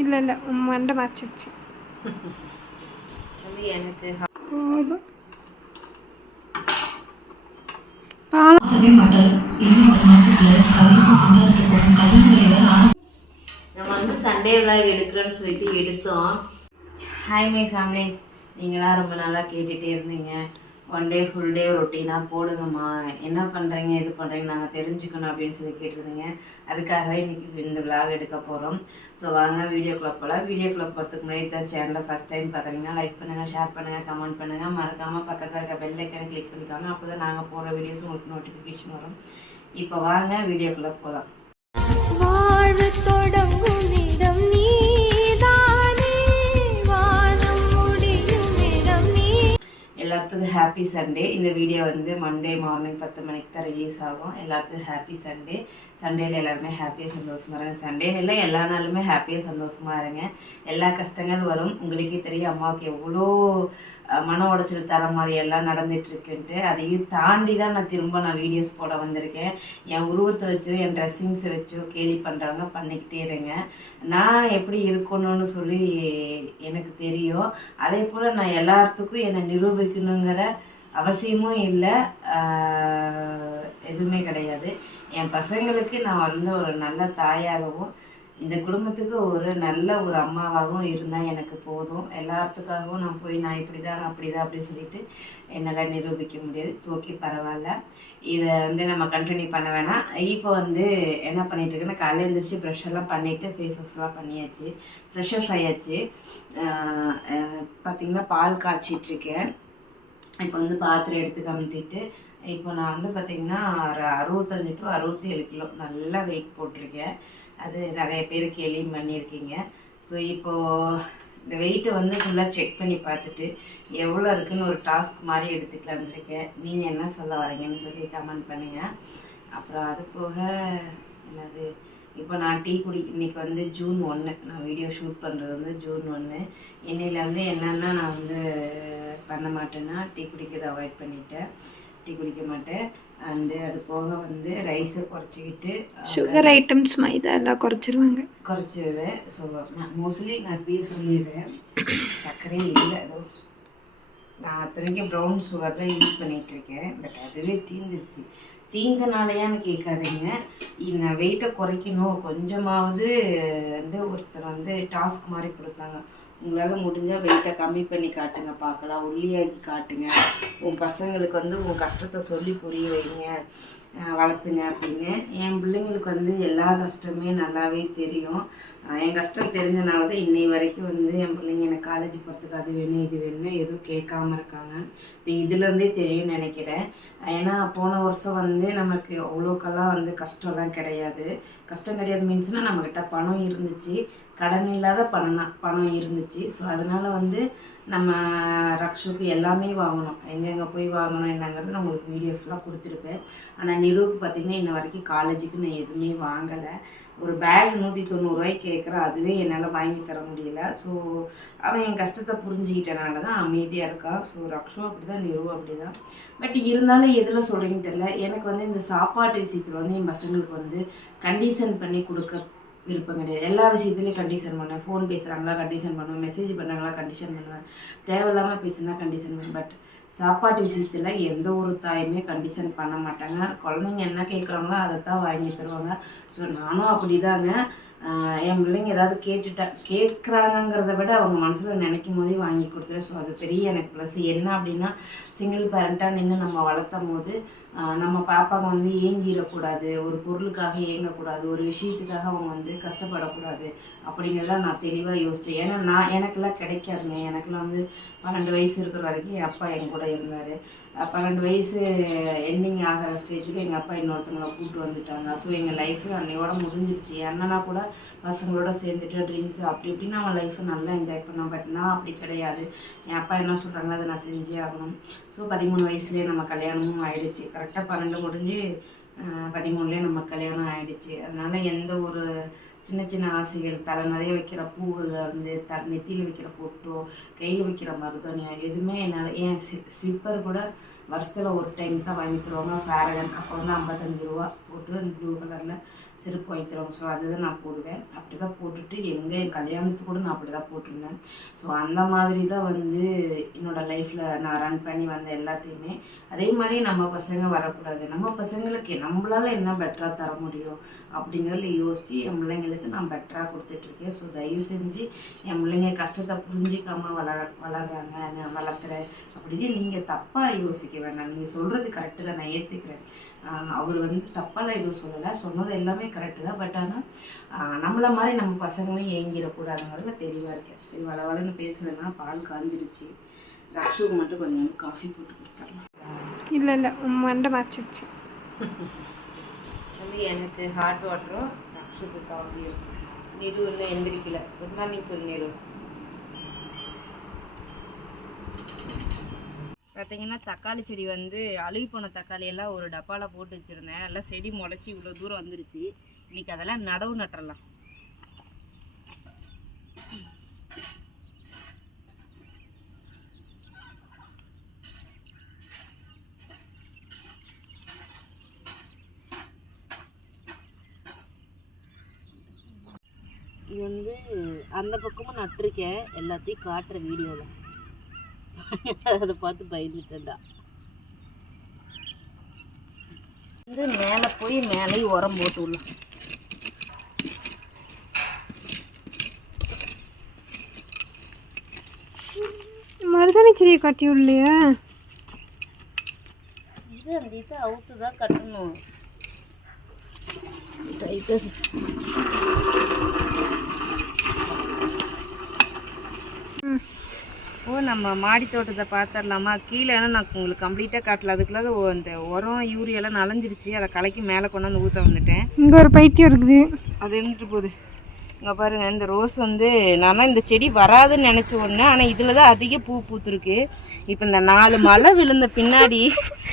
இல்லை இல்லை மண்டை மாச்சிருச்சு. வந்து எனக்கு போதும் நம்ம வந்து சண்டே விலாக் எடுக்கிறோன்னு சொல்லிட்டு எடுத்தோம். ஹாய் மை ஃபேமிலிஸ், நீங்களாம் ரொம்ப நாளாக கேட்டுகிட்டே இருந்தீங்க. ஒன் டே ஃபுல் டே ரொட்டீனாக போடுங்கம்மா, என்ன பண்ணுறீங்க இது பண்ணுறீங்க நாங்கள் தெரிஞ்சுக்கணும் அப்படின்னு சொல்லி கேட்டிருந்தீங்க. அதுக்காக இன்றைக்கி இந்த விலாக் எடுக்க போகிறோம். ஸோ வாங்க வீடியோக்குள்ளே போகலாம். வீடியோக்குள்ளே போகிறதுக்கு முன்னாடி தான் சேனலை ஃபஸ்ட் டைம் பார்க்குறீங்கன்னா லைக் பண்ணுங்கள், ஷேர் பண்ணுங்கள், கமெண்ட் பண்ணுங்கள். மறக்காமல் பக்கத்தில் இருக்க பெல் ஐக்கனை கிளிக் பண்ணிக்காங்க. அப்போ தான் நாங்கள் போகிற வீடியோஸ் உங்களுக்கு நோட்டிஃபிகேஷன் வரும். இப்போ வாங்க வீடியோக்குள்ளே போகலாம். வாழ்வு தொடங்கும் இடம் நீதானே, வானம் முடியும் இடம் நீ. எல்லாத்துக்கும் ஹாப்பி சண்டே. இந்த வீடியோ வந்து மண்டே மார்னிங் 10 மணிக்கு தான் ரிலீஸ் ஆகும். எல்லாத்துக்கும் ஹாப்பி சண்டே. சண்டேல எல்லாருமே ஹாப்பியாக சந்தோஷமாக இருங்க. சண்டேன்னு இல்லை, எல்லா நாளுமே ஹாப்பியாக சந்தோஷமாக இருங்க. எல்லா கஷ்டங்கள் வரும். உங்களுக்கே தெரியும் அம்மாவுக்கு எவ்வளோ மன உடைச்சல் தர மாதிரி எல்லாம் நடந்துகிட்ருக்குன்ட்டு. அதையும் தாண்டி தான் நான் வீடியோஸ் போட வந்திருக்கேன். என் உருவத்தை வச்சோ என் ட்ரெஸ்ஸிங்ஸை வச்சோ கேலி பண்ணுறவங்க பண்ணிக்கிட்டே இருங்க. நான் எப்படி இருக்கணும்னு சொல்லி எனக்கு தெரியும். அதே போல் நான் எல்லாத்துக்கும் என்னை நிரூபிக்கணுங்கிற அவசியமும் இல்லை, எதுவுமே கிடையாது. என் பசங்களுக்கு நான் வந்து ஒரு நல்ல தாயாகவும் இந்த குடும்பத்துக்கு ஒரு நல்ல ஒரு அம்மாவாகவும் இருந்தால் எனக்கு போதும். எல்லாத்துக்காகவும் நான் போய் நான் இப்படி தான் அப்படி தான் அப்படி சொல்லிட்டு என்னால் நிரூபிக்க முடியாது. ஓகே, பரவாயில்ல, இதை வந்து நம்ம கண்டினியூ பண்ண வேணாம். இப்போ வந்து என்ன பண்ணிகிட்ருக்கேன்னா, காலையில் எழுந்திரிச்சு ப்ரெஷ்ஷெல்லாம் பண்ணிவிட்டு ஃபேஸ் வாஷ்லாம் பண்ணியாச்சு, ஃப்ரெஷ்ஷப் ஆயாச்சு. பார்த்திங்கன்னா பால் காய்ச்சிட்ருக்கேன். இப்போ வந்து பாத்திரம் எடுத்து கமுத்திட்டு இப்போ நான் வந்து பார்த்திங்கன்னா ஒரு 65 to 67 கிலோ நல்லா வெயிட் போட்டிருக்கேன். அது நிறைய பேர் கேலியும் பண்ணியிருக்கீங்க. ஸோ இப்போது இந்த வெயிட்டை வந்து ஃபுல்லாக செக் பண்ணி பார்த்துட்டு எவ்வளோ இருக்குதுன்னு ஒரு டாஸ்க் மாதிரி எடுத்துக்கலான்னு இருக்கேன். நீங்கள் என்ன சொல்ல வரீங்கன்னு சொல்லி கமெண்ட் பண்ணுங்கள். அப்புறம் அது போக என்னது, இப்போ நான் டீ இன்றைக்கி வந்து ஜூன் 1, நான் வீடியோ ஷூட் பண்ணுறது வந்து ஜூன் 1. இன்னையிலேருந்து என்னென்னா நான் வந்து பண்ண மாட்டேன்னா டீ குடிக்கிறத அவாய்ட் பண்ணிட்டேன், டீ குடிக்க மாட்டேன். அண்டு அது போக வந்து ரைஸை குறைச்சிக்கிட்டு சுகர் ஐட்டம்ஸ் மைதா எல்லாம் குறைச்சிருவேன். ஸோ மோஸ்ட்லி நான் இப்பயே சொல்லிடுறேன், சர்க்கரையே இல்லை. அதோ நான் அத்தனைக்கும் ப்ரௌன் சுகர் தான் யூஸ் பண்ணிகிட்ருக்கேன். பட் அதுவே தீர்ந்துருச்சு. தீர்ந்தனாலையான்னு கேட்காதீங்க, நான் வெயிட்டை குறைக்கணும் கொஞ்சமாவது வந்து ஒருத்தர் வந்து டாஸ்க் மாதிரி கொடுத்தாங்க. உங்களால் முடிஞ்சால் வெயிட்டை கம்மி பண்ணி காட்டுங்க பார்க்கலாம், ஒல்லியாக்கி காட்டுங்க, உன் பசங்களுக்கு வந்து உன் கஷ்டத்தை சொல்லி புரிய வைங்க, வளர்த்துங்க அப்படின்னு. என் பிள்ளைங்களுக்கு வந்து எல்லா கஷ்டமே நல்லாவே தெரியும். என் கஷ்டம் தெரிஞ்சனால தான் இன்னை வரைக்கும் வந்து என் பிள்ளைங்க எனக்கு காலேஜ் போகிறதுக்கு அது வேணும் இது வேணும் எதுவும் கேட்காம இருக்காங்க. இப்போ இதுலேருந்தே தெரியும்னு நினைக்கிறேன். ஏன்னா போன வருஷம் வந்து நமக்கு அவ்வளோக்கெல்லாம் வந்து கஷ்டம்லாம் கிடையாது. கஷ்டம் கிடையாது மீன்ஸ்னால் நம்மக்கிட்ட பணம் இருந்துச்சு, கடன் இல்லாத பணம் இருந்துச்சு. ஸோ அதனால் வந்து நம்ம ரக்ஷுக்கு எல்லாமே வாங்கணும், எங்கெங்கே போய் வாங்கணும் என்னங்கிறது நான் உங்களுக்கு வீடியோஸ்லாம் கொடுத்துருப்பேன். ஆனால் நிரூக்கு பார்த்திங்கன்னா இன்ன வரைக்கும் காலேஜுக்கு நான் எதுவுமே வாங்கலை. ஒரு பேக் 190 கேட்குறேன், அதுவே என்னால் வாங்கி தர முடியல. ஸோ அவன் என் கஷ்டத்தை புரிஞ்சுக்கிட்டனால தான் அமைதியாக இருக்கான். ஸோ ரக்ஷு அப்படி தான், நிரூ அப்படி தான். பட் இருந்தாலும் எதில் சொல்கிறீங்கன்னு தெரியல, எனக்கு வந்து இந்த சாப்பாட்டு விஷயத்தில் வந்து என் பசங்களுக்கு வந்து கண்டிஷன் பண்ணி கொடுக்க விருப்பம் கிடையாது. எல்லா விஷயத்துலையும் கண்டிஷன் பண்ணுவேன். ஃபோன் பேசுகிறாங்களா கண்டிஷன் பண்ணுவேன், மெசேஜ் பண்ணுறாங்களா கண்டிஷன் பண்ணுவேன், தேவையில்லாமல் பேசுனா கண்டிஷன் பண்ணுவேன். பட் சாப்பாட்டு விஷயத்தில் எந்த ஒரு தாயுமே கண்டிஷன் பண்ண மாட்டாங்க. குழந்தைங்க என்ன கேட்குறாங்களோ அதை தான் வாங்கி தருவாங்க. ஸோ நானும் அப்படி தாங்க. என் பிள்ளைங்க ஏதாவது கேட்குறாங்கங்கிறத விட அவங்க மனசில் நினைக்கும் போதே வாங்கி கொடுத்துருவேன். ஸோ அது பெரிய எனக்கு ப்ளஸ். என்ன அப்படின்னா, சிங்கிள் பேரண்ட்டாக நின்று நம்ம வளர்த்தும் போது நம்ம பாப்பாங்க வந்து ஏங்கிடக்கூடாது, ஒரு பொருளுக்காக ஏங்கக்கூடாது, ஒரு விஷயத்துக்காக அவங்க வந்து கஷ்டப்படக்கூடாது அப்படிங்கிறத நான் தெளிவாக யோசித்தேன். ஏன்னா எனக்கெல்லாம் கிடைக்காதுங்க. எனக்கெல்லாம் வந்து 12 வயசு இருக்கிற வரைக்கும் என் அப்பா என் கூட இருந்தார். 12 வயசு எண்டிங் ஆகிற ஸ்டேஜில் எங்கள் அப்பா இன்னொருத்தவங்களை கூப்பிட்டு வந்துட்டாங்க. ஸோ எங்கள் லைஃபு அன்னையோட முடிஞ்சிருச்சு. அண்ணனா கூட பசங்களோட சேர்ந்துட்டு ட்ரிங்க்ஸு அப்படி இப்படின்னு அவன் லைஃப்பை நல்லா என்ஜாய் பண்ணான். பட் நான் அப்படி கிடையாது. என் அப்பா என்ன சொல்கிறாங்களோ அதை நான் செஞ்சே ஆகணும். ஸோ 13 வயசுலேயே நம்ம கல்யாணமும் ஆகிடுச்சு. கரெக்டாக 12 முடிஞ்சு 13லேயே நம்ம கல்யாணம் ஆகிடுச்சு. அதனால் எந்த ஒரு சின்ன சின்ன ஆசைகள், தலை நிறைய வைக்கிற பூவிலேருந்து நெத்தியில் வைக்கிற பொட்டோ, கையில் வைக்கிற மருதாணியா எதுவுமே என்னால், ஏன் ஸ்லிப்பர் கூட வருஷத்தில் ஒரு டைம் தான் வாங்கி தருவாங்க, ஃபேரகன். அப்போ வந்து 55 ரூபா போட்டு அந்த ப்ளூ கலரில் செருப்பு வாங்கி தருவாங்க. ஸோ அதுதான் நான் போடுவேன். அப்படி தான் போட்டுட்டு என் கல்யாணத்துக்கு கூட நான் அப்படி தான் போட்டிருந்தேன். ஸோ அந்த மாதிரி தான் வந்து என்னோடய லைஃப்பில் நான் ரன் பண்ணி வந்த எல்லாத்தையுமே. அதே மாதிரி நம்ம பசங்க வரக்கூடாது, நம்ம பசங்களுக்கு நம்மளால் என்ன பெட்டராக தர முடியும் அப்படிங்கிறத யோசித்து என் பிள்ளைங்களுக்கு நான் பெட்டராக கொடுத்துட்ருக்கேன். ஸோ தயவு செஞ்சு என் பிள்ளைங்க கஷ்டத்தை புரிஞ்சிக்காமல் வளர்கிறாங்க, நான் வளர்த்துறேன் அப்படின்னு நீங்கள் தப்பாக யோசிக்க வேண்டாம். நீங்கள் சொல்கிறது கரெக்டு தான், நான் ஏற்றுக்கிறேன். அவர் வந்து தப்பாலாம் எதுவும் சொல்லலை, சொன்னது எல்லாமே கரெக்டு தான். பட் ஆனால் நம்மளை மாதிரி நம்ம பசங்களையும் ஏங்கிடக்கூடாதுங்கிறதுல தெளிவாக இருக்கேன். சரி, வளவளன்னு பேசுறதுன்னா பால் காஞ்சிருச்சு. ரக்ஷுக்கு மட்டும் கொஞ்சம் காஃபி போட்டு கொடுத்துடலாம். இல்லை மண்டை மாச்சிருச்சு. வந்து எனக்கு ஹாட் வாட்டரும் ரக்ஷுக்கு காஃபியும். நிரு இன்னும் எந்திரிக்கல. குட் மார்னிங் சொல்லு நிரு. பார்த்தீங்கன்னா தக்காளி செடி வந்து அழுகி போன தக்காளியெல்லாம் ஒரு டப்பாவில் போட்டு வச்சுருந்தேன். எல்லாம் செடி முளைச்சி இவ்வளோ தூரம் வந்துருச்சு. இன்றைக்கி அதெல்லாம் நடவு நட்டுறலாம். இது வந்து அந்த பக்கமும் நட்டிருக்கேன், எல்லாத்தையும் காட்டுற வீடியோவில். அதை பார்த்து பயந்துட்டேன்டா. வந்து மேலே போய் மேலேயும் உரம் போட்டு விடலாம். மருதாணி செடியை கட்டி விடலையா? இது அந்த இதை அவுத்து தான் கட்டணும். ஓ, நம்ம மாடி தோட்டத்தை பார்த்துடலாமா? கீழே நான் உங்களுக்கு கம்ப்ளீட்டாக காட்டல. அதுக்குள்ள அந்த உரம் யூரியெல்லாம் நனைஞ்சிருச்சு. அதை கலக்கி மேலே கொண்டாந்து ஊற்ற வந்துட்டேன். இங்கே ஒரு பைத்தியம் இருக்குது, அது இருந்துட்டு போகுது. இங்கே பாருங்கள், இந்த ரோஸ் வந்து நான் இந்த செடி வராதுன்னு நினச்ச ஒன்று, ஆனால் இதில் தான் அதிக பூ பூத்துருக்கு. இப்போ இந்த 4 மழை விழுந்த பின்னாடி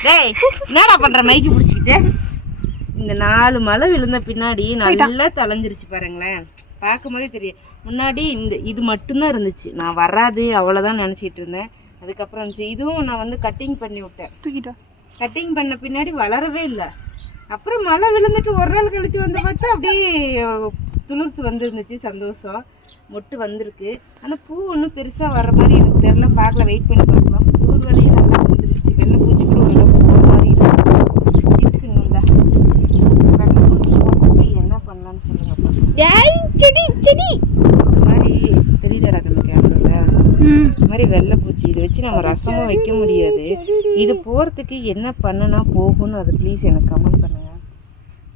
டேய் என்னடா பண்ணுற மைக்கு பிடிச்சிக்கிட்டு, இந்த 4 மழை விழுந்த பின்னாடி நல்லா தலைஞ்சிருச்சு பாருங்களேன். பார்க்கும் போதே தெரியும். முன்னாடி இது மட்டும்தான் இருந்துச்சு, நான் வராது அவ்வளோதான் நினச்சிட்டு இருந்தேன். அதுக்கப்புறம் இருந்துச்சு. இதுவும் நான் வந்து கட்டிங் பண்ணி விட்டேன். தூக்கிட்டா கட்டிங் பண்ண பின்னாடி வளரவே இல்லை. அப்புறம் மழை விழுந்துட்டு ஒரு நாள் கழிச்சு வந்து பார்த்தா அப்படியே துளிர்த்து வந்துருந்துச்சு. சந்தோஷம், மொட்டு வந்திருக்கு. ஆனால் பூ ஒன்றும் பெருசாக வர்ற மாதிரி எனக்கு தெரியல. பார்க்கல, வெயிட் பண்ணி பார்க்கலாம். குளிர் வேலையும் நல்லா வந்துருச்சு. வெள்ளை பூச்சி கூட நல்லா பூ மாதிரி இருக்குன்னு என்ன பண்ணலான்னு சொல்லுங்கப்பா. செடி மாதிரி தெரியலடா கண்ணு கேமரால. இந்த மாதிரி வெள்ளை பூச்சி இதை வச்சு நம்ம ரசமும் வைக்க முடியாது. இது போகிறதுக்கு என்ன பண்ணனா போகும்னு அது ப்ளீஸ் எனக்கு கமெண்ட் பண்ணுங்க.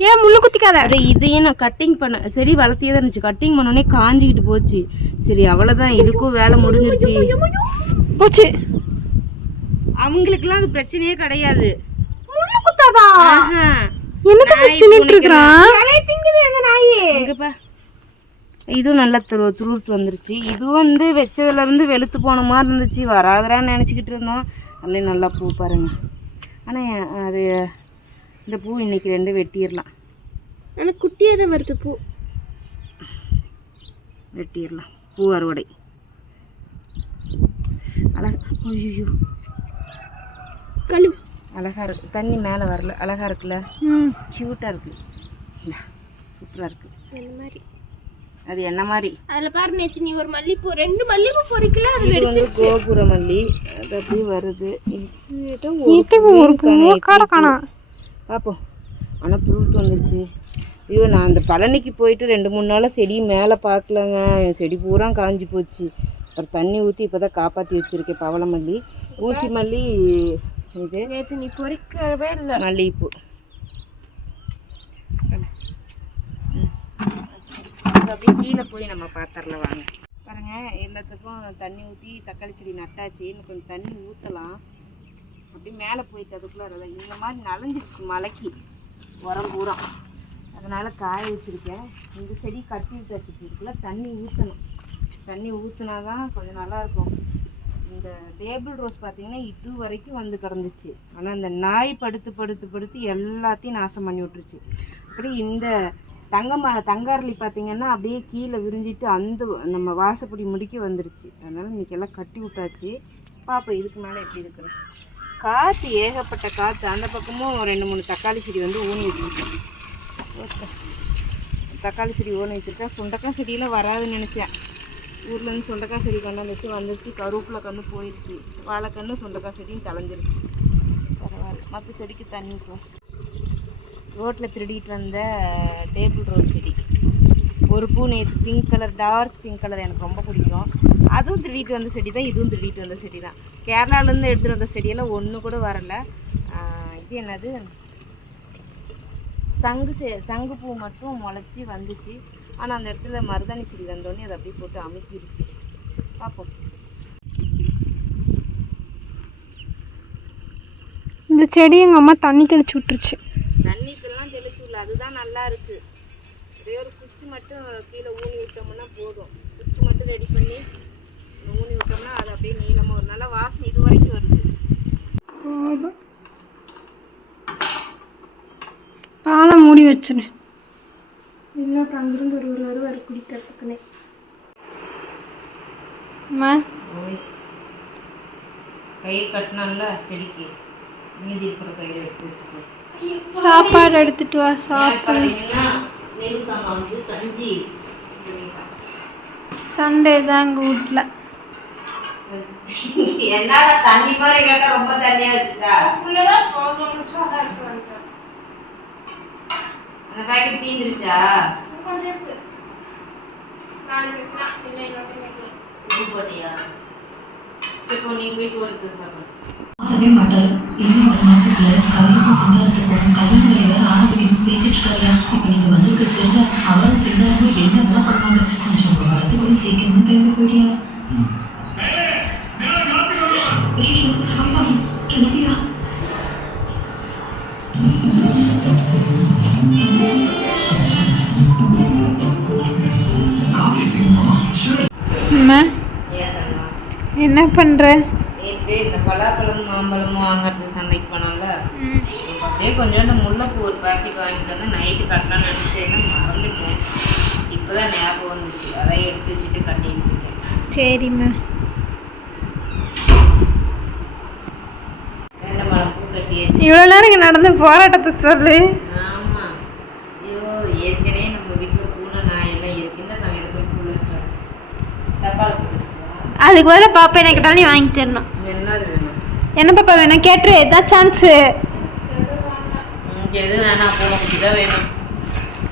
ஏன் முள்ளு குத்திக்காத? அட இதையும் நான் கட்டிங் பண்ண செடி வளர்த்தியே தான் இருந்துச்சு. கட்டிங் பண்ணோடனே காஞ்சிக்கிட்டு போச்சு. சரி அவ்வளோதான், இதுக்கும் வேலை முடிஞ்சிருச்சு போச்சு. அவங்களுக்குலாம் அது பிரச்சனையே கிடையாது. முள்ளு குத்தாதா? இதுவும் நல்லா துருத்து வந்துருச்சு. இதுவும் வந்து வச்சதுலேருந்து வெளுத்து போன மாதிரி இருந்துச்சு. வராதரான்னு நினச்சிக்கிட்டு இருந்தோம். அதுலேயும் நல்லா பூ பாருங்க. ஆனால் அது இந்த பூ இன்னைக்கு 2 வெட்டிடலாம். ஆனால் குட்டியாக தான் வருது பூ. வெட்டிடலாம். பூ அறுவடை. அழகா, ஐயோ கழு அழகாக இருக்குது. தண்ணி மேலே வரல, அழகாக இருக்குல்ல, க்யூட்டாக இருக்குது, சூப்பராக இருக்குது. அந்த மாதிரி அது என்ன மாதிரி அதில் பாரு, நேற்று நீ ஒரு மல்லிப்பூ 2 மல்லிப்பூ பொறிக்கல. அது வந்து கோபுர மல்லி. அது அப்படியே வருது. பார்ப்போம். ஆனால் துளுத்து வந்துச்சு. ஐயோ, நான் அந்த பழனிக்கு போயிட்டு 2-3 நாளாக செடி மேலே பார்க்கலங்க. என் செடி பூரா காஞ்சி போச்சு. ஒரு தண்ணி ஊற்றி இப்போ தான் காப்பாற்றி வச்சுருக்கேன். பவள மல்லி, ஊசி மல்லி. இது நேற்று நீ பொறிக்கவே இல்லை. மல்லிகைப்பூ. அப்படியே கீழே போய் நம்ம பார்த்துடலாம் வாங்க. பாருங்கள், எல்லாத்துக்கும் தண்ணி ஊற்றி தக்காளி செடி நட்டாச்சு. இன்னும் கொஞ்சம் தண்ணி ஊற்றலாம். அப்படி மேலே போயிட்டு அதுக்குள்ளே இந்த மாதிரி நனைஞ்சிருச்சு மலைக்கு உரம் பூரா. அதனால் காய வச்சுருக்கேன். இந்த செடி கட்டி வச்சுட்டு இருக்குல்ல, தண்ணி ஊற்றணும். தண்ணி ஊற்றினா தான் கொஞ்சம் நல்லாயிருக்கும். இந்த டேபிள் ரோஸ் பார்த்திங்கன்னா இது வரைக்கும் வந்து கிடந்துச்சு. ஆனால் இந்த நாய் படுத்து எல்லாத்தையும் நாசம் பண்ணி விட்டுருச்சு. அப்படி இந்த தங்காரளி பார்த்திங்கன்னா அப்படியே கீழே விரிஞ்சிட்டு அந்த நம்ம வாசப்படி முடிக்க வந்துருச்சு. அதனால் இன்றைக்கி எல்லாம் கட்டி விட்டாச்சு. பார்ப்போம் இதுக்கு மேலே எப்படி இருக்குன்னு. காற்று, ஏகப்பட்ட காற்று. அந்த பக்கமும் 2-3 தக்காளி செடி வந்து ஊனி விட்டுருக்கேன். ஓகே, தக்காளி செடி ஓன்னு வச்சுருக்கேன். சுண்டக்காய் செடியில் வராதுன்னு நினச்சேன். ஊர்லேருந்து சுண்டக்காய் செடி கொண்டாந்து வந்துச்சு. கருவேப்பிலை கன்று போயிடுச்சு. வாழைக்கன்று சுண்டக்காய் செடியும் கலைஞ்சிருச்சு. பரவாயில்ல, மற்ற செடிக்கு தண்ணி ஊற்றுவோம். ரோட்டில் திருடிட்டு வந்த டேபிள் ரோஸ் செடி ஒரு பூ நேற்று pink colour, dark pink colour எனக்கு ரொம்ப பிடிக்கும். அதுவும் திருடிட்டு வந்த செடி தான், இதுவும் திருடிட்டு வந்த செடி தான். கேரளாவிலேருந்து எடுத்துகிட்டு வந்த செடியெல்லாம் ஒன்று கூட வரலை. இது என்னது, சங்குப்பூ மட்டும் முளைச்சி வந்துச்சு. ஆனால் அந்த இடத்துல மருதாணி செடி வந்தோடனே அதை அப்படியே போட்டு அமுக்கிடுச்சு. பார்ப்போம். இந்த செடி எங்கள் அம்மா தண்ணி தெளிச்சு விட்டுருச்சு. தண்ணிக்கெல்லாம் தெளிச்சு விடல, அதுதான் நல்லா இருக்குது. ஒரே ஒரு குச்சி மட்டும் கீழே ஊனி விட்டோம்னா போதும். குச்சி மட்டும் ரெடி பண்ணி ஊனி விட்டோம்னா அது அப்படியே நீளமாக ஒரு நல்ல வாசனை இது வரைக்கும் வருது. பாலை மூடி வச்சுருேன். இல்லை அப்புறம் அங்கிருந்து ஒரு வருவார் குடிக்கிறதுக்குன்னே. அம்மா கை கட்டினால செடிக்கு மீதி இருக்கிற கையில் எடுத்து வச்சுக்கோ. சாப்பாடு எடுத்துட்டு வா. சாப்பாடு வந்து கஞ்சி சண்டே தான் எங்கள் வீட்டில். என்னடா தண்ணி மாதிரி கேட்டால் ரொம்ப தண்ணியாக இருக்குதா? அந்த பாக்கெட் தீந்துருச்சா? கொஞ்சம் இருக்கு. நாளைக்கு வைக்கலாம். இது போட்டியா? இப்போ நீ போய் சோறு சாப்பிடு. மாறவே மாட்டாரு. இன்னும் 1 மாசத்துல கவினுக்கும் சிங்காரத்துக்கும் கல்யாண வேலை ஆரம்பிக்கணும் பேசிட்டு இருக்காரு. இப்ப நீங்க வந்திருக்க தெரிஞ்சா அவரும் சிங்காரமும் என்ன பண்ணுவாங்க. கொஞ்சம் உங்க வரத்துக்குள்ள சீக்கிரமா கிளம்பி போயிட்டியா? கிளம்பியா? அம்மா என்ன பண்ணுற? நேற்று இந்த பலாப்பழமும் மாம்பழமும் வாங்குறதுக்கு சந்தைக்கு போனோம்ல, அப்படியே கொஞ்சோண்டு முல்லைப்பூ ஒரு பாக்கெட் வாங்கிட்டு வந்து நைட்டு கட்டலாம்னு நினச்சேன்னா மறந்துட்டேன். இப்போ தான் ஞாபகம் வந்துச்சு. அதை எடுத்து வச்சுட்டு கட்டிட்டு இருக்கேன். சரிம்மா. 2 மலை பூ கட்டி இவ்வளோ நேரம் இங்கே நடந்த போராட்டத்தை சொல்லு. ஆமாம். ஐயோ, ஏற்கனவே நம்ம வீட்டில் பூனை நாயெல்லாம் இருக்கு. இந்த நம்ம எது போய் பூ வச்சுட்டோம். தப்பால பூ வச்சுக்கலாம். அதுக்கு பதிலாக பாப்பா என்ன கேட்டாலும் நீ வாங்கி தரணும். என்னது வேணும்? என்ன பாப்பா வேணும் கேட்டுரு. எதான் சான்ஸு? எது வேணாம், பூனை குட்டி தான் வேணும்.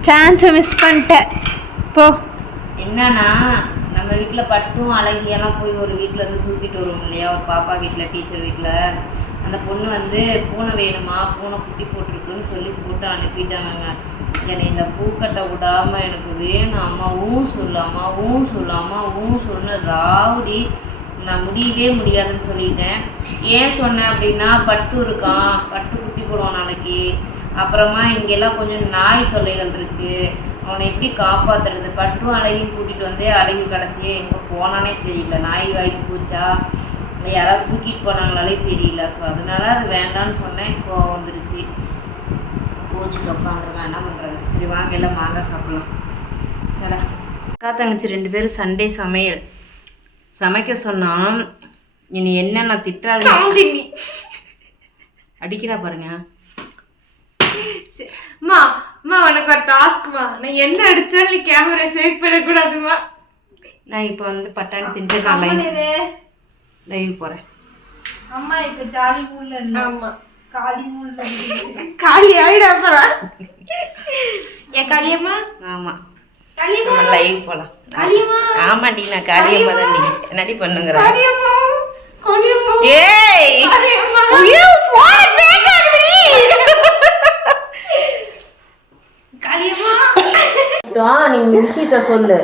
சான்ஸை மிஸ் பண்ணிட்டேன். போ. என்னன்னா நம்ம வீட்டில் பட்டும் அழகியெல்லாம் போய் ஒரு வீட்டிலேருந்து தூக்கிட்டு வருவோம் இல்லையா, ஒரு பாப்பா வீட்டில், டீச்சர் வீட்டில். அந்த பொண்ணு வந்து பூனை வேணுமா, பூனை குட்டி போட்டிருக்குன்னு சொல்லி போட்டு அனுப்பிட்டாங்க. என்னை இந்த பூக்கட்டை விடாமல் எனக்கு வேணும், அம்மாவும் சொல்லு, அம்மாவும் சொல்லு, அம்மாவும் சொல்லுன்னு ராவடி. நான் முடியாதுன்னு சொல்லிட்டேன். ஏன் சொன்னேன் அப்படின்னா, பட்டு இருக்கான், பட்டு குட்டி போடுவான் நாளைக்கு. அப்புறமா இங்கெல்லாம் கொஞ்சம் நாய் தொல்லைகள் இருக்குது. அவனை எப்படி காப்பாற்றுறது? பட்டும் அழகியும் கூட்டிகிட்டு வந்தே அழகி கடைசியே எங்கே போனானே தெரியல. நாய் வாய்க்கு பூச்சா இல்லை யாராவது தூக்கிட்டு போனாங்களாலே தெரியல. ஸோ அதனால அது வேண்டான்னு சொன்னேன். இப்போ வந்துடுச்சு. கோச்சிட்டு உட்காந்துருவேன். என்ன பண்ணுறது? சரி வாங்க எல்லாம் மாங்காய் சாப்பிட்லாம். ஏடா அக்கா தங்கச்சி 2 பேரும் சண்டே சமையல் சமைக்க சொன்னால் இனி என்னென்ன திட்டாளி அடிக்கிறா பாருங்க. அம்மா அம்மா உனக்கு ஒரு டாஸ்க்மா. நான் என்ன அடிச்சாலும் நீ கேமரா சேவ் பண்ணக்கூடாதுமா. நான் இப்போ வந்து பட்டாணி தின்ட்டு நான் லைவ் போகிறேன். அம்மா இப்போ ஜாலி மூட்ல இருந்தா. ஆமா, காலி மூட்ல காலி ஆயிடும். அப்புறம் ஏன் காளியம்மா? ஆமாம், காளியம்மா லைவ் போகலாம். காளியம்மா. ஆமாண்டி, நான் காளியம்மா தான். நீ என்னடி பண்ணுங்கிற? காளியம்மா காளியம்மா. ஏய் காளியம்மா. ஐயோ, போன் சேக் ஆகுதுடி. காளியம்மா நீ விஷயத்த சொல்லு.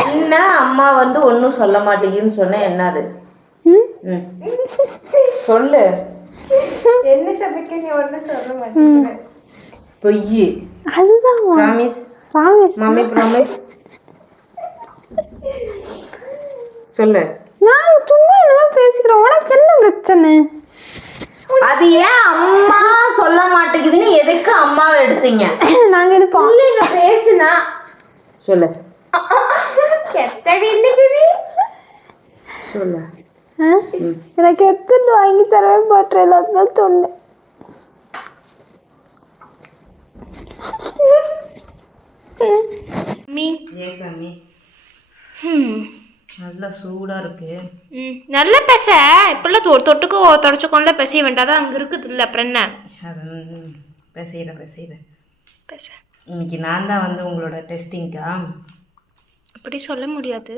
என்ன அம்மா வந்து ஒன்றும் சொல்ல மாட்டேங்குதுன்னு சொன்ன என்னது? சொல்லு. என்ன சமைக்க நீ ஒன்றும் சொல்ல மாட்டேங்கிற. பொய். அதுதான் ப்ராமிஸ். Mummy promise. சொல்லு. நான் சும்மா என்னவோ பேசிக்கிறேன். உனக்கு என்ன பிரச்சனை? அது ஏன் அம்மா சொல்ல மாட்டேங்குதுன்னு எதுக்கு அம்மாவை எடுத்தீங்க? நாங்க இருப்போம். நீங்க பேசுனா சொல்லு. செத்தடி இல்லையே. சொல்லு. எனக்கு எடுத்துட்டு வாங்கி தரவே மாட்டேன். தான் சொன்னேன். மீ ஏன் சாமி நல்லா சூடா இருக்கு. நல்லா பேச இப்பெல்லாம் தொட்டுக்கோ தொடச்சுக்கோல பேச வேண்டாதான் அங்கே இருக்குது இல்லை அப்புறம் என்ன பேசுகிறேன் பேச இன்னைக்கு நான் தான் வந்து உங்களோட டெஸ்டிங்க்கா. அப்படி சொல்ல முடியாது.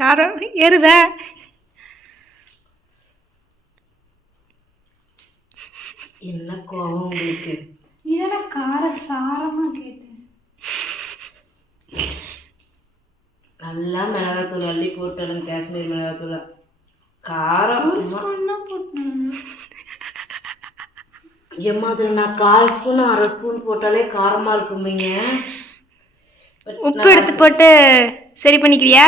காரம் ஏறுதா? என்ன கோவம் உங்களுக்கு? இதெல்லாம் கார சாரமா கேட்டேன். நல்லா மிளகாத்தூள் அள்ளி போட்டாலும் காஷ்மீர் மிளகாத்தூள் காரம் அதில் நான் 1/4 ஸ்பூன் 1/2 ஸ்பூன் போட்டாலே காரமாக இருக்குமீங்க. உப்பு எடுத்து போட்டு சரி பண்ணிக்கிறியா?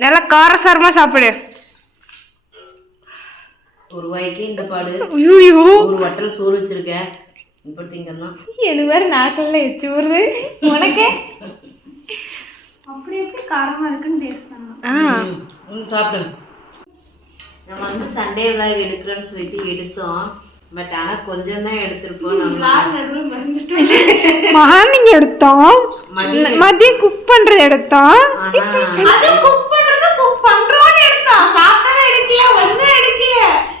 நல்லா காரசாரமாக சாப்பிடு. ஒரு வாய்க்கு இந்த பாடு. ஐயோ ஒரு வட்டல் சோறு வச்சிருக்கேன். இப்படி திங்கன்னா எனக்கு வேறு நாக்கில் எச்சு வருது. உனக்கு அப்படி எப்படி காரமா இருக்குன்னு டேஸ்ட் பண்ணலாம். சாப்பிடு. நம்ம வந்து சண்டே விலாக் எடுக்கிறோன்னு சொல்லிட்டு எடுத்தோம். பட் ஆனால் கொஞ்சம் தான் எடுத்திருப்போம். மார்னிங் எடுத்தோம், மதியம் குக் பண்றது எடுத்தோம்.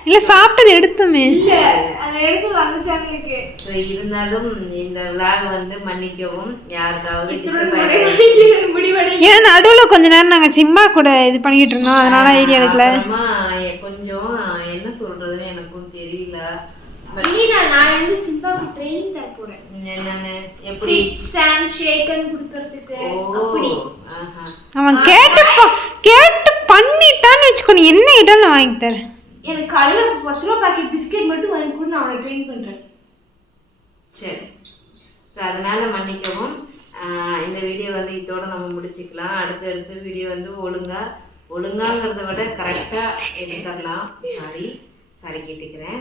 இல்ல சாப்பிட்டது எடுத்தோமே. இருந்தாலும் இந்த விலாக் வந்து மன்னிக்கவும். யாருக்காவது ஏன்னா நடுவில் கொஞ்ச நேரம் நாங்கள் சிம்மா கூட இது பண்ணிட்டு இருந்தோம், அதனால ஐடியா எடுக்கல. கொஞ்சம் என்ன சொல்றதுன்னு எனக்கும் தெரியல. நான் வந்து சிம்பாவுக்கு ட்ரெயினிங் தர போறேன். என்னன்னு எப்படி ஸ்டாண்ட் ஷேக்கன் கொடுக்கிறதுக்கு அப்படி. அவன் கேட்டு பண்ணிட்டான்னு வச்சுக்கோ, நீ என்ன ஐட்டம் நான் வாங்கி தரேன். எனக்கு காலையில் 10 ரூபா பாக்கெட் பிஸ்கெட் மட்டும் வாங்கி கூட நான் அவனை ட்ரெயின் பண்ணுறேன். சரி, ஸோ அதனால் மன்னிக்கவும். இந்த வீடியோ வந்து இதோட நம்ம முடிச்சுக்கலாம். அடுத்த வீடியோ வந்து ஒழுங்காங்கிறத விட கரெக்டாக எடுத்துடலாம். சாரி கேட்டுக்கிறேன்.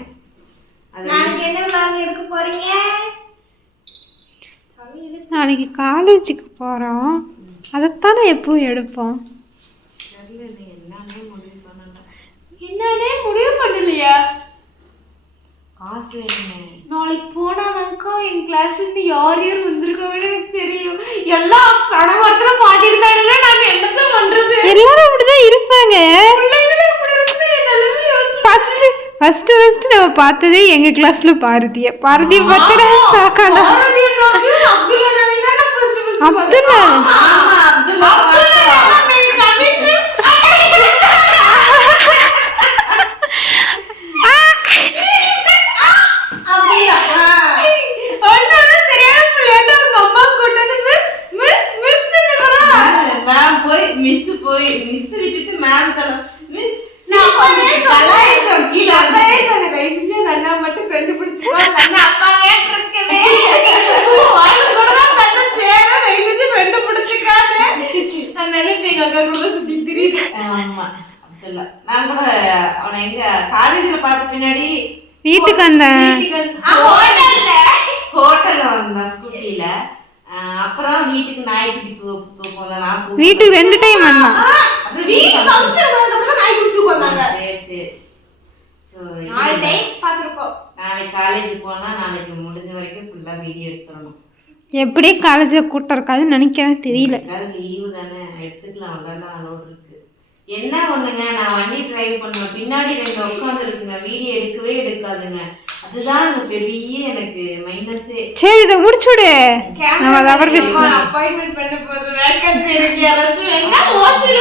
நாளைக்கு என்ன விலாக் எடுக்க போறீங்க? நாளைக்கு காலேஜுக்கு போகிறோம், அதைத்தானே எப்பவும் எடுப்போம். என்னன்னே முடிவு பண்ணலையா? காசு வேணுமே. நாளைக்கு போனாதான்க்கா என் கிளாஸ்ல இருந்து யார் வந்திருக்காங்கன்னு எனக்கு தெரியும். எல்லாம் படமாத்திர பாக்கிருந்தாங்க. நாங்க என்னதான் பண்றது? எல்லாரும் அப்படிதான் இருப்பாங்க. ஃபர்ஸ்ட் நம்ம பார்த்ததே எங்க கிளாஸ்ல பாரதிய பார்த்தா சாக்கானா அப்துல்லா. நான் கூட அவனை எங்க காலேஜ்ல பார்த்த பின்னாடி வீட்டுக்கு வந்தேன். ஹோட்டல்ல வந்தான் ஸ்கூட்டில. அப்புறம் வீட்டுக்கு நாய்க்குட்டி தூக்கம் நான் வீட்டுக்கு 2 டைம் வந்தான். நாளைக்கு காலேஜ் போனா நாளைக்கு முடிஞ்ச வரைக்கும் ஃபுல்லா வீடியோ எடுத்துடணும். எப்படி காலேஜில் கூட்டம் இருக்காதுன்னு நினைக்கிறேன், தெரியல. லீவு தானே எடுத்துக்கலாம். அலோடு இருக்கு. என்ன ஒண்ணுங்க, நான் வண்டி டிரைவ் பண்ணுவேன், பின்னாடி 2 உட்காந்து இருக்குங்க, வீடியோ எடுக்கவே எடுக்காதுங்க. அதுதான் பெரிய எனக்கு மைனஸே. சரி இதை முடிச்சுடு. நம்ம அதை அப்புறம் பேசுவோம். அப்பாயின்மெண்ட் பண்ண போது வேக்கன்சி இருக்கு. யாராச்சும் என்ன ஓசில